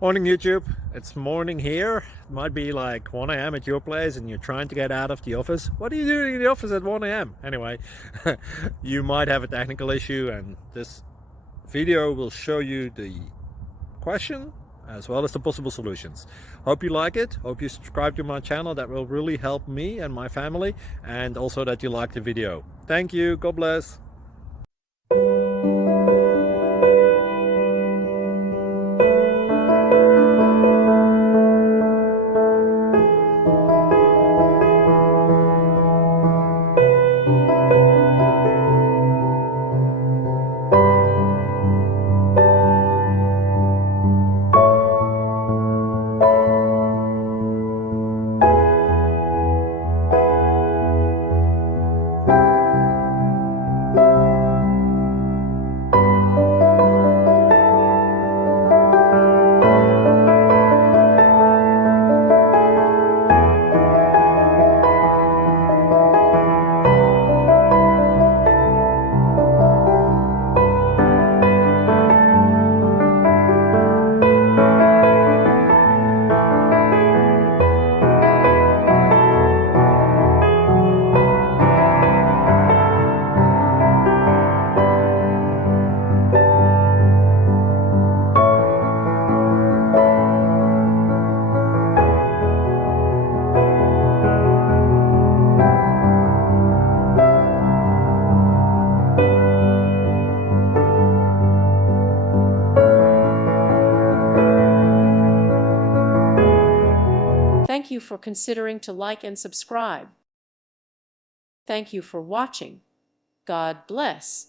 Morning YouTube, it's morning here. It might be like 1 a.m. at your place and you're trying to get out of the office. What are you doing in the office at 1 a.m.? Anyway, you might have a technical issue and this video will show you the question as well as the possible solutions. Hope you like it, hope you subscribe to my channel. That will really help me and my family, and also that you like the video. Thank you, God bless. Thank you for considering to like and subscribe. Thank you for watching. God bless.